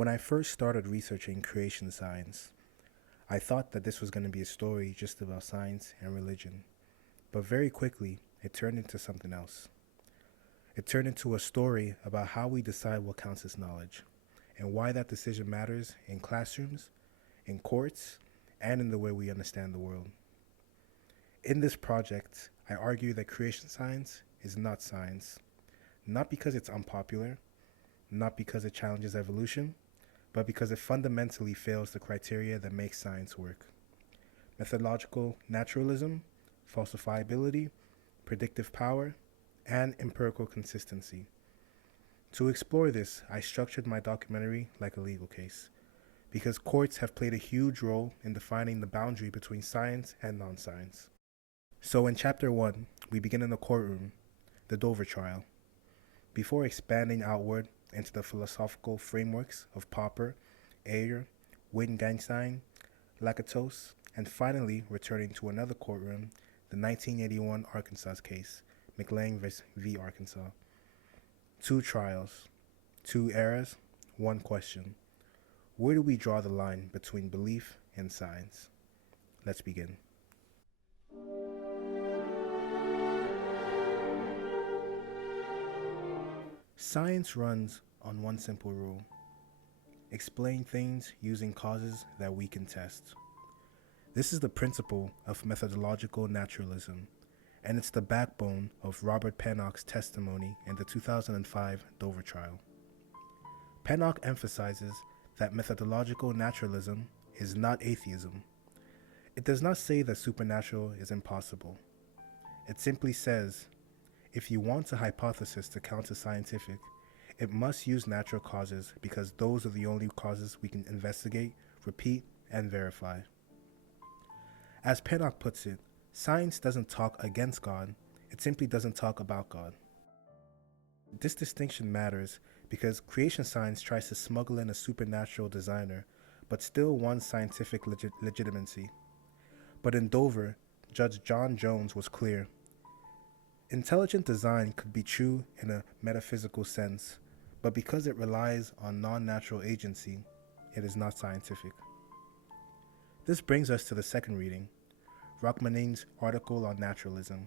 When I first started researching creation science, I thought that this was going to be a story just about science and religion. But very quickly, it turned into something else. It turned into a story about how we decide what counts as knowledge, and why that decision matters in classrooms, in courts, and in the way we understand the world. In this project, I argue that creation science is not science, not because it's unpopular, not because it challenges evolution, but because it fundamentally fails the criteria that make science work: methodological naturalism, falsifiability, predictive power, and empirical consistency. To explore this, I structured my documentary like a legal case, because courts have played a huge role in defining the boundary between science and non-science. So in Chapter 1, we begin in the courtroom, the Dover trial. Before expanding outward into the philosophical frameworks of Popper, Ayer, Wittgenstein, Lakatos, and finally returning to another courtroom, the 1981 Arkansas case, McLean v. Arkansas. 2 trials, 2 eras, 1 question. Where do we draw the line between belief and science? Let's begin. Science runs on one simple rule: explain things using causes that we can test. This is the principle of methodological naturalism, and it's the backbone of Robert Pennock's testimony in the 2005 Dover trial. Pennock emphasizes that methodological naturalism is not atheism. It does not say that supernatural is impossible. It simply says, if you want a hypothesis to count as scientific, it must use natural causes because those are the only causes we can investigate, repeat, and verify. As Pennock puts it, science doesn't talk against God, it simply doesn't talk about God. This distinction matters because creation science tries to smuggle in a supernatural designer, but still wants scientific legitimacy. But in Dover, Judge John Jones was clear. Intelligent design could be true in a metaphysical sense, but because it relies on non-natural agency, it is not scientific. This brings us to the second reading, Rachmanin's article on naturalism.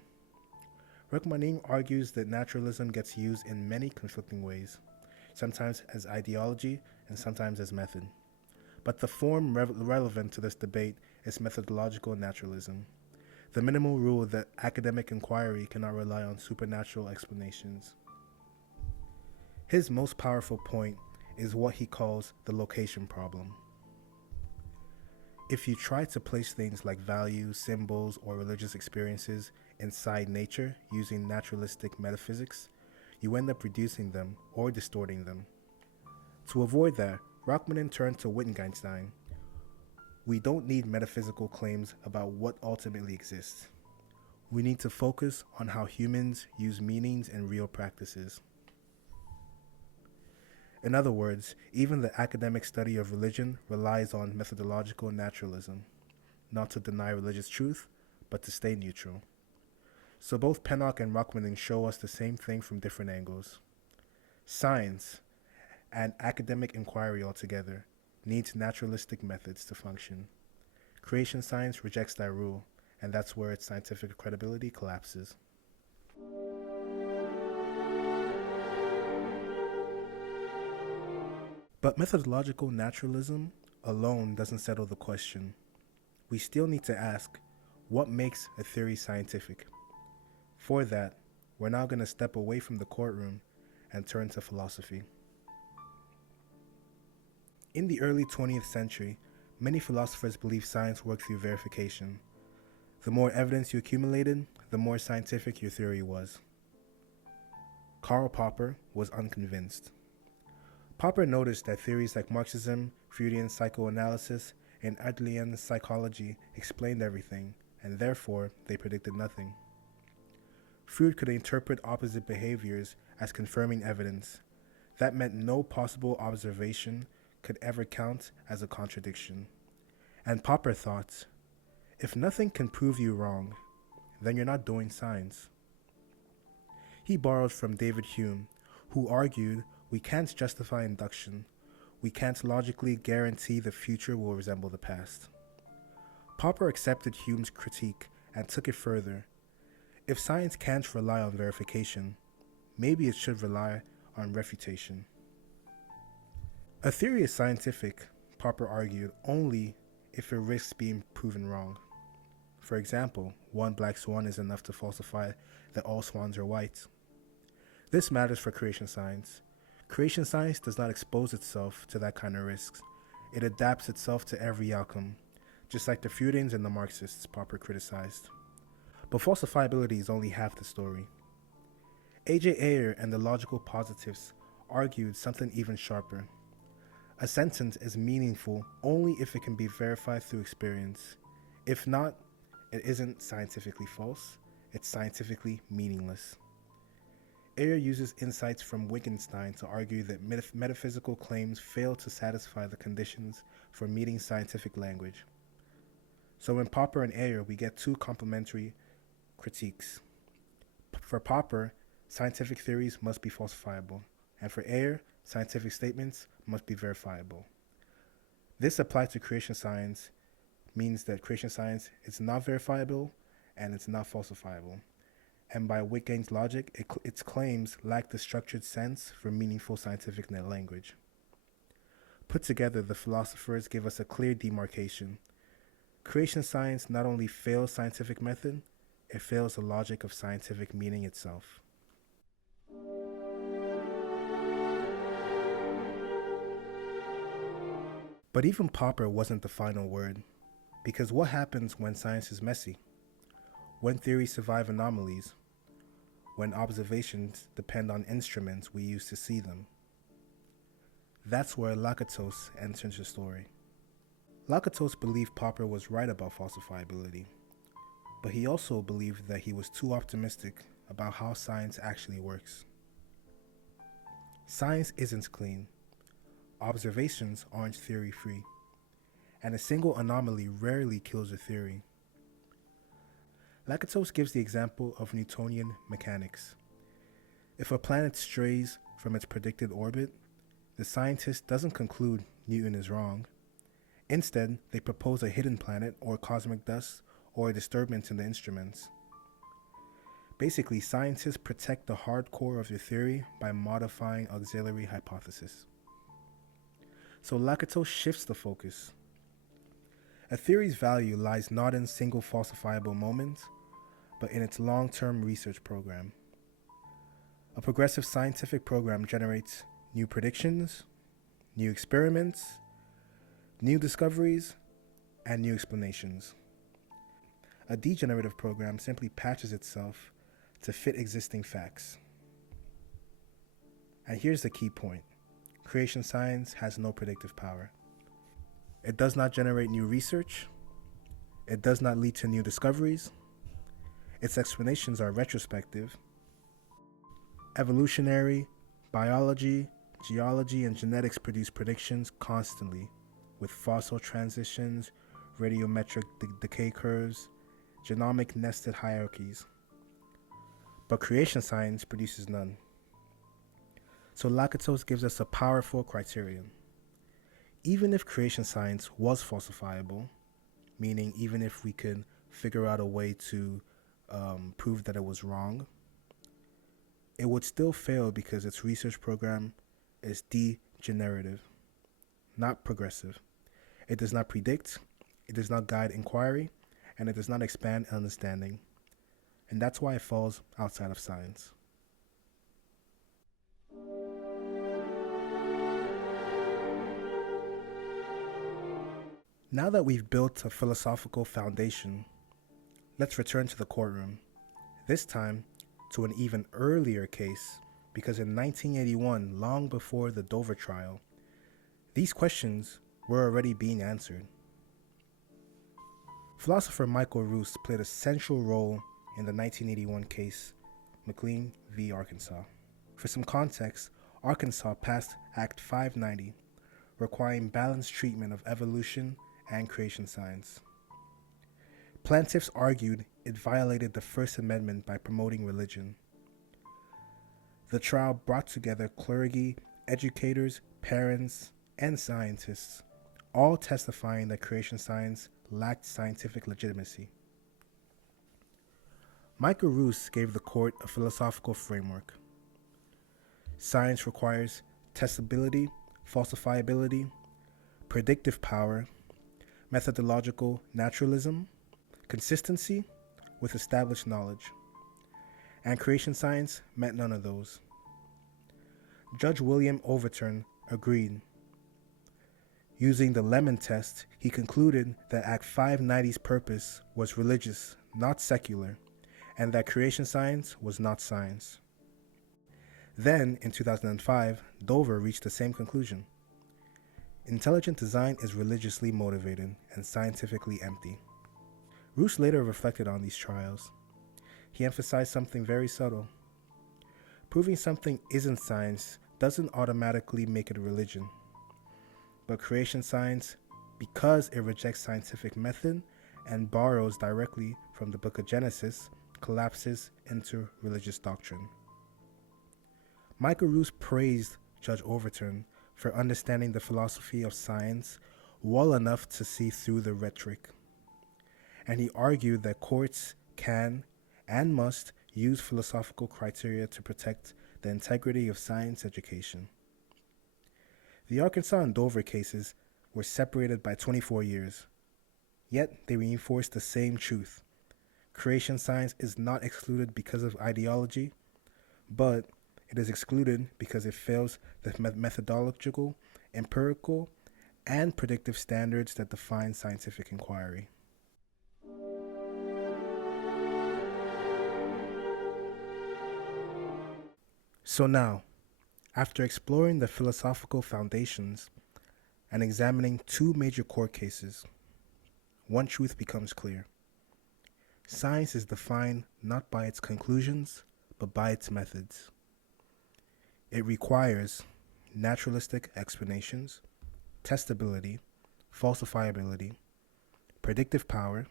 Rachmanin argues that naturalism gets used in many conflicting ways, sometimes as ideology and sometimes as method. But the form relevant to this debate is methodological naturalism, the minimal rule that academic inquiry cannot rely on supernatural explanations. His most powerful point is what he calls the location problem. If you try to place things like values, symbols, or religious experiences inside nature using naturalistic metaphysics, you end up reducing them or distorting them. To avoid that, Rachmanin turned to Wittgenstein. We don't need metaphysical claims about what ultimately exists. We need to focus on how humans use meanings in real practices. In other words, even the academic study of religion relies on methodological naturalism, not to deny religious truth, but to stay neutral. So both Pennock and Rachmanin show us the same thing from different angles. Science, and academic inquiry altogether, needs naturalistic methods to function. Creation science rejects that rule, and that's where its scientific credibility collapses. But methodological naturalism alone doesn't settle the question. We still need to ask, what makes a theory scientific? For that, we're now going to step away from the courtroom and turn to philosophy. In the early 20th century, many philosophers believed science worked through verification. The more evidence you accumulated, the more scientific your theory was. Karl Popper was unconvinced. Popper noticed that theories like Marxism, Freudian psychoanalysis, and Adlerschian psychology explained everything, and therefore they predicted nothing. Freud could interpret opposite behaviors as confirming evidence. That meant no possible observation could ever count as a contradiction. And Popper thought, if nothing can prove you wrong, then you're not doing science. He borrowed from David Hume, who argued we can't justify induction. we can't logically guarantee the future will resemble the past. Popper accepted Hume's critique and took it further. If science can't rely on verification, maybe it should rely on refutation. A theory is scientific, Popper argued, only if it risks being proven wrong. For example, one black swan is enough to falsify that all swans are white. This matters for creation science. Creation science does not expose itself to that kind of risks. It adapts itself to every outcome, just like the Freudians and the Marxists Popper criticized. But falsifiability is only half the story. A.J. Ayer and the logical positives argued something even sharper. A sentence is meaningful only if it can be verified through experience. If not, it isn't scientifically false, it's scientifically meaningless. Ayer uses insights from Wittgenstein to argue that metaphysical claims fail to satisfy the conditions for meeting scientific language. So in Popper and Ayer, we get two complementary critiques. For Popper, scientific theories must be falsifiable, and for Ayer, scientific statements must be verifiable. This applied to creation science means that creation science is not verifiable and it's not falsifiable. And by Wittgenstein's logic, its claims lack the structured sense for meaningful scientific language. Put together, the philosophers give us a clear demarcation. Creation science not only fails scientific method, it fails the logic of scientific meaning itself. But even Popper wasn't the final word, because what happens when science is messy? When theories survive anomalies? When observations depend on instruments we use to see them? That's where Lakatos enters the story. Lakatos believed Popper was right about falsifiability, but he also believed that he was too optimistic about how science actually works. Science isn't clean. Observations aren't theory-free, and a single anomaly rarely kills a theory. Lakatos gives the example of Newtonian mechanics. If a planet strays from its predicted orbit, the scientist doesn't conclude Newton is wrong. Instead, they propose a hidden planet or cosmic dust or a disturbance in the instruments. Basically, scientists protect the hard core of their theory by modifying auxiliary hypotheses. So Lakatos shifts the focus. A theory's value lies not in single falsifiable moments, but in its long-term research program. A progressive scientific program generates new predictions, new experiments, new discoveries, and new explanations. A degenerative program simply patches itself to fit existing facts. And here's the key point. Creation science has no predictive power. It does not generate new research. It does not lead to new discoveries. Its explanations are retrospective. Evolutionary, biology, geology, and genetics produce predictions constantly, with fossil transitions, radiometric decay curves, genomic nested hierarchies. But creation science produces none. So Lakatos gives us a powerful criterion. Even if creation science was falsifiable, meaning even if we could figure out a way to prove that it was wrong, it would still fail because its research program is degenerative, not progressive. It does not predict, it does not guide inquiry, and it does not expand understanding. And that's why it falls outside of science. Now that we've built a philosophical foundation, let's return to the courtroom, this time to an even earlier case, because in 1981, long before the Dover trial, these questions were already being answered. Philosopher Michael Ruse played a central role in the 1981 case, McLean v. Arkansas. For some context, Arkansas passed Act 590, requiring balanced treatment of evolution and creation science. Plaintiffs argued it violated the First Amendment by promoting religion. The trial brought together clergy, educators, parents, and scientists, all testifying that creation science lacked scientific legitimacy. Michael Roos gave the court a philosophical framework. Science requires testability, falsifiability, predictive power, methodological naturalism, consistency with established knowledge. And creation science met none of those. Judge William Overton agreed. Using the Lemon test, he concluded that Act 590's purpose was religious, not secular, and that creation science was not science. Then, in 2005, Dover reached the same conclusion. Intelligent design is religiously motivated and scientifically empty. Roos later reflected on these trials. He emphasized something very subtle. Proving something isn't science doesn't automatically make it a religion. But creation science, because it rejects scientific method and borrows directly from the book of Genesis, collapses into religious doctrine. Michael Roos praised Judge Overton for understanding the philosophy of science well enough to see through the rhetoric. And he argued that courts can and must use philosophical criteria to protect the integrity of science education. The Arkansas and Dover cases were separated by 24 years, yet they reinforced the same truth. Creation science is not excluded because of ideology, but it is excluded because it fails the methodological, empirical, and predictive standards that define scientific inquiry. So now, after exploring the philosophical foundations and examining two major court cases, one truth becomes clear. Science is defined not by its conclusions, but by its methods. It requires naturalistic explanations, testability, falsifiability, predictive power,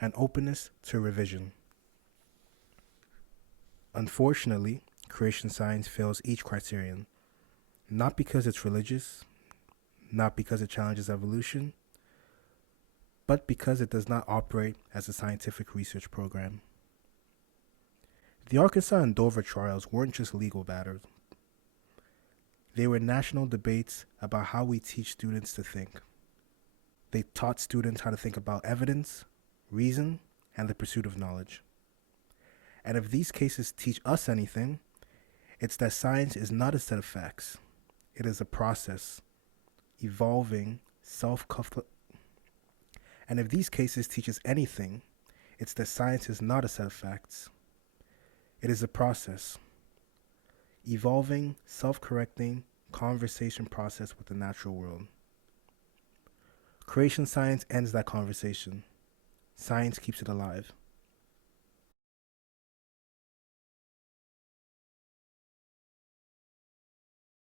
and openness to revision. Unfortunately, creation science fails each criterion, not because it's religious, not because it challenges evolution, but because it does not operate as a scientific research program. The Arkansas and Dover trials weren't just legal battles. They were national debates about how we teach students to think. They taught students how to think about evidence, reason, and the pursuit of knowledge. And if these cases teach us anything, it's that science is not a set of facts. It is a process, evolving, And if these cases teach us anything, it's that science is not a set of facts. It is a process, evolving, self-correcting conversation process with the natural world. Creation science ends that conversation. Science keeps it alive.